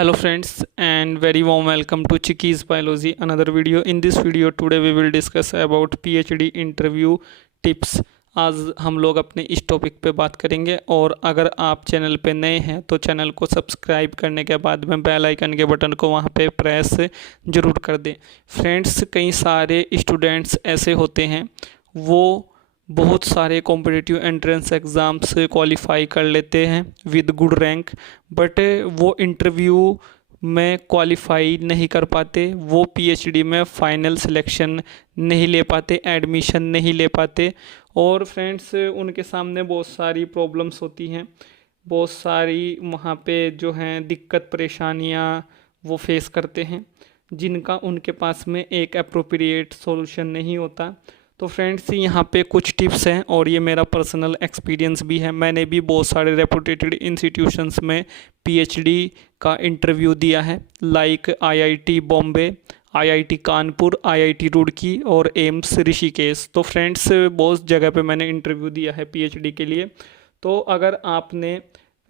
Hello friends and very warm welcome to Chickies Biology another video. In this video today we will discuss about PhD interview tips. आज हम लोग अपने इस topic पे बात करेंगे और अगर आप चैनल पे नए हैं तो चैनल को सब्सक्राइब करने के बाद में बेल आइकन के बटन को वहाँ पे प्रेस ज़रूर कर दें। फ्रेंड्स, कई सारे स्टूडेंट्स ऐसे होते हैं वो बहुत सारे कॉम्पिटिटिव एंट्रेंस एग्ज़ाम्स क्वालिफाई कर लेते हैं विद गुड रैंक, बट वो इंटरव्यू में क्वालिफाई नहीं कर पाते, वो पीएचडी में फ़ाइनल सिलेक्शन नहीं ले पाते, एडमिशन नहीं ले पाते। और फ्रेंड्स, उनके सामने बहुत सारी प्रॉब्लम्स होती हैं, बहुत सारी वहाँ पे जो हैं दिक्कत परेशानियाँ वो फेस करते हैं जिनका उनके पास में एक अप्रोप्रिएट सॉल्यूशन नहीं होता। तो फ्रेंड्स, यहाँ पे कुछ टिप्स हैं और ये मेरा पर्सनल एक्सपीरियंस भी है। मैंने भी बहुत सारे रेपुटेटेड इंस्टीट्यूशंस में पीएचडी का इंटरव्यू दिया है, like IIT Bombay, IIT Kanpur, IIT Roorkee और एम्स ऋषिकेश। तो फ्रेंड्स, बहुत जगह पे मैंने इंटरव्यू दिया है पीएचडी के लिए। तो अगर आपने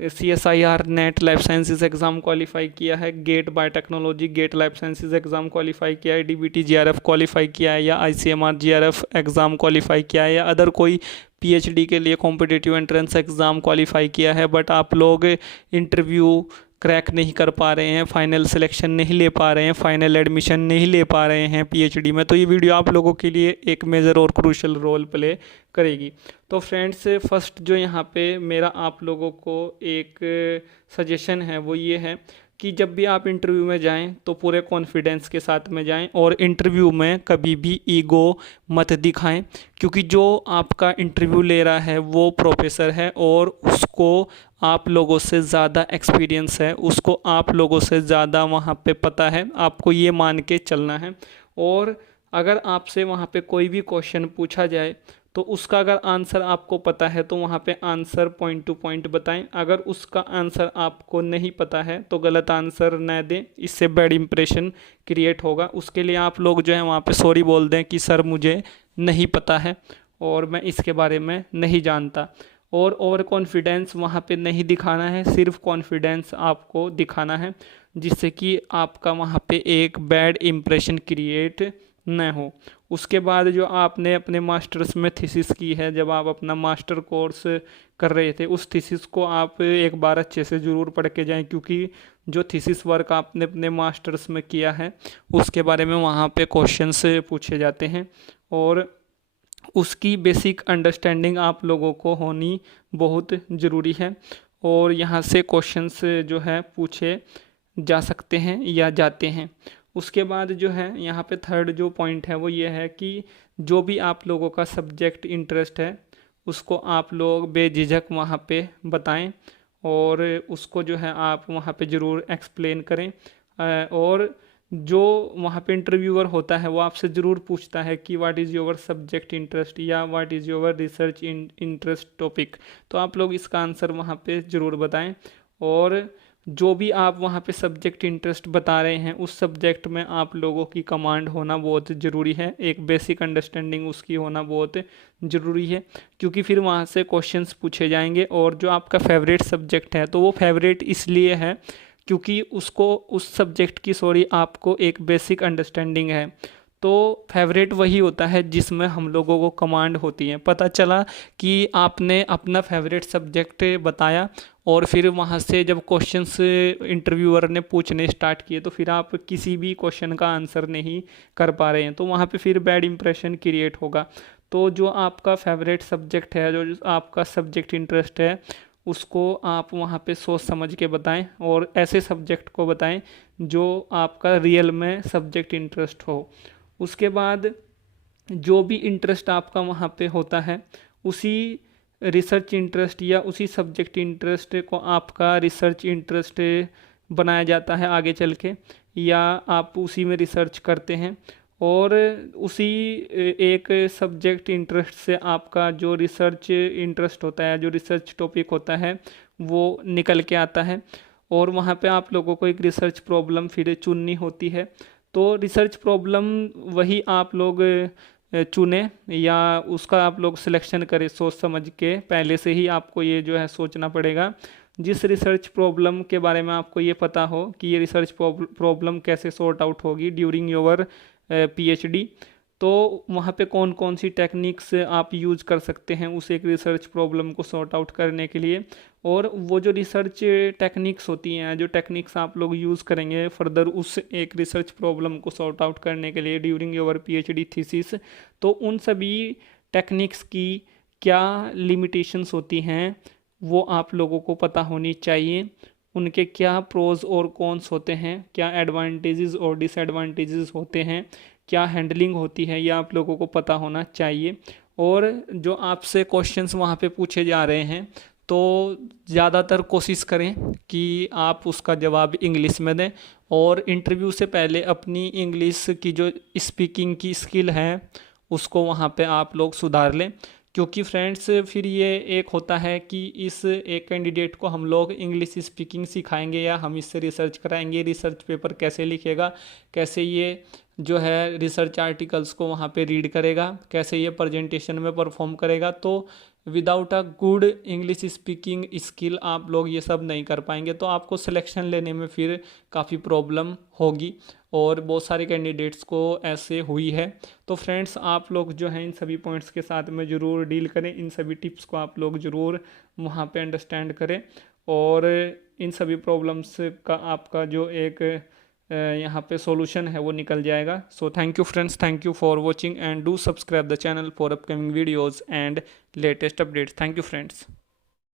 CSIR NET life sciences exam qualify किया है, GATE biotechnology GATE life sciences exam qualify किया है, DBT GRF क्वालिफाई किया है, या ICMR GRF एग्ज़ाम क्वालिफाई किया है, या अदर कोई पीएचडी के लिए कॉम्पिटिटिव एंट्रेंस एग्ज़ाम क्वालिफाई किया है, बट आप लोग इंटरव्यू क्रैक नहीं कर पा रहे हैं, फाइनल सिलेक्शन नहीं ले पा रहे हैं, फाइनल एडमिशन नहीं ले पा रहे हैं पीएचडी में, तो ये वीडियो आप लोगों के लिए एक मेजर और क्रूशल रोल प्ले करेगी। तो फ्रेंड्स, फर्स्ट जो यहाँ पे मेरा आप लोगों को एक सजेशन है वो ये है कि जब भी आप इंटरव्यू में जाएं तो पूरे कॉन्फिडेंस के साथ में जाएं और इंटरव्यू में कभी भी ईगो मत दिखाएं, क्योंकि जो आपका इंटरव्यू ले रहा है वो प्रोफेसर है और उसको आप लोगों से ज़्यादा एक्सपीरियंस है, उसको आप लोगों से ज़्यादा वहाँ पे पता है, आपको ये मान के चलना है। और अगर आपसे वहाँ पे कोई भी क्वेश्चन पूछा जाए तो उसका अगर आंसर आपको पता है तो वहाँ पे आंसर पॉइंट टू पॉइंट बताएं। अगर उसका आंसर आपको नहीं पता है तो गलत आंसर न दें, इससे बैड इंप्रेशन क्रिएट होगा। उसके लिए आप लोग जो है वहाँ पे सॉरी बोल दें कि सर मुझे नहीं पता है और मैं इसके बारे में नहीं जानता। और ओवर कॉन्फिडेंस वहाँ पे नहीं दिखाना है, सिर्फ कॉन्फिडेंस आपको दिखाना है जिससे कि आपका वहाँ पे एक बैड इम्प्रेशन क्रिएट न हो। उसके बाद जो आपने अपने मास्टर्स में थीसिस की है, जब आप अपना मास्टर कोर्स कर रहे थे उस थीसिस को आप एक बार अच्छे से ज़रूर पढ़ के जाएं, क्योंकि जो थीसिस वर्क आपने अपने मास्टर्स में किया है उसके बारे में वहाँ पे क्वेश्चंस पूछे जाते हैं और उसकी बेसिक अंडरस्टैंडिंग आप लोगों को होनी बहुत ज़रूरी है। और यहाँ से क्वेश्चंस जो है पूछे जा सकते हैं या जाते हैं। उसके बाद जो है यहाँ पे थर्ड जो पॉइंट है वो ये है कि जो भी आप लोगों का सब्जेक्ट इंटरेस्ट है उसको आप लोग बेझिझक वहाँ पे बताएं और उसको जो है आप वहाँ पे ज़रूर एक्सप्लेन करें। और जो वहाँ पे इंटरव्यूअर होता है वो आपसे ज़रूर पूछता है कि what is your subject interest या what is your research interest topic, तो आप लोग इसका आंसर वहाँ पे ज़रूर बताएं। और जो भी आप वहाँ पे सब्जेक्ट इंटरेस्ट बता रहे हैं उस सब्जेक्ट में आप लोगों की कमांड होना बहुत ज़रूरी है, एक बेसिक अंडरस्टैंडिंग उसकी होना बहुत ज़रूरी है, क्योंकि फिर वहाँ से क्वेश्चंस पूछे जाएंगे। और जो आपका फेवरेट सब्जेक्ट है तो वो फेवरेट इसलिए है क्योंकि उसको उस सब्जेक्ट की आपको एक बेसिक अंडरस्टैंडिंग है। तो फेवरेट वही होता है जिसमें हम लोगों को कमांड होती है। पता चला कि आपने अपना फेवरेट सब्जेक्ट बताया और फिर वहाँ से जब क्वेश्चंस इंटरव्यूअर ने पूछने स्टार्ट किए तो फिर आप किसी भी क्वेश्चन का आंसर नहीं कर पा रहे हैं, तो वहाँ पे फिर बैड इंप्रेशन क्रिएट होगा। तो जो आपका फेवरेट सब्जेक्ट है, जो आपका सब्जेक्ट इंटरेस्ट है, उसको आप वहाँ पे सोच समझ के बताएं और ऐसे सब्जेक्ट को बताएं जो आपका रियल में सब्जेक्ट इंटरेस्ट हो। उसके बाद जो भी इंटरेस्ट आपका वहाँ पे होता है उसी रिसर्च इंटरेस्ट या उसी सब्जेक्ट इंटरेस्ट को आपका रिसर्च इंटरेस्ट बनाया जाता है आगे चल के, या आप उसी में रिसर्च करते हैं और उसी एक सब्जेक्ट इंटरेस्ट से आपका जो रिसर्च इंटरेस्ट होता है, जो रिसर्च टॉपिक होता है वो निकल के आता है और वहाँ पे आप लोगों को एक रिसर्च प्रॉब्लम फिर चुननी होती है। तो रिसर्च प्रॉब्लम वही आप लोग चुने या उसका आप लोग सिलेक्शन करें सोच समझ के, पहले से ही आपको ये जो है सोचना पड़ेगा जिस रिसर्च प्रॉब्लम के बारे में आपको ये पता हो कि ये रिसर्च प्रॉब्लम कैसे सॉर्ट आउट होगी ड्यूरिंग योर पीएचडी, तो वहाँ पे कौन कौन सी टेक्निक्स आप यूज़ कर सकते हैं उस एक रिसर्च प्रॉब्लम को सॉर्ट आउट करने के लिए। और वो जो रिसर्च टेक्निक्स होती हैं, जो टेक्निक्स आप लोग यूज़ करेंगे फर्दर उस एक रिसर्च प्रॉब्लम को सॉर्ट आउट करने के लिए ड्यूरिंग योर पीएचडी थीसिस, तो उन सभी टेक्निक्स की क्या लिमिटेशंस होती हैं वो आप लोगों को पता होनी चाहिए। उनके क्या प्रोज और कॉन्स होते हैं, क्या एडवांटेजेस और डिसएडवांटेजेस होते हैं, क्या हैंडलिंग होती है, ये आप लोगों को पता होना चाहिए। और जो आपसे क्वेश्चंस वहाँ पे पूछे जा रहे हैं तो ज़्यादातर कोशिश करें कि आप उसका जवाब इंग्लिश में दें, और इंटरव्यू से पहले अपनी इंग्लिश की जो स्पीकिंग की स्किल है उसको वहाँ पे आप लोग सुधार लें। क्योंकि फ्रेंड्स फिर ये एक होता है कि इस एक कैंडिडेट को हम लोग इंग्लिश स्पीकिंग सिखाएंगे या हम इससे रिसर्च कराएंगे, रिसर्च पेपर कैसे लिखेगा, कैसे ये जो है रिसर्च आर्टिकल्स को वहाँ पे रीड करेगा, कैसे ये प्रेजेंटेशन में परफॉर्म करेगा। तो without a good English speaking skill आप लोग ये सब नहीं कर पाएंगे, तो आपको सिलेक्शन लेने में फिर काफ़ी प्रॉब्लम होगी, और बहुत सारे कैंडिडेट्स को ऐसे हुई है। तो फ्रेंड्स आप लोग जो हैं इन सभी पॉइंट्स के साथ में ज़रूर डील करें, इन सभी टिप्स को आप लोग ज़रूर वहाँ पे अंडरस्टैंड करें, और इन सभी प्रॉब्लम्स का आपका जो एक यहाँ पे सॉल्यूशन है वो निकल जाएगा। So thank you friends, thank you for watching and do subscribe the channel for upcoming videos and latest updates. Thank you friends.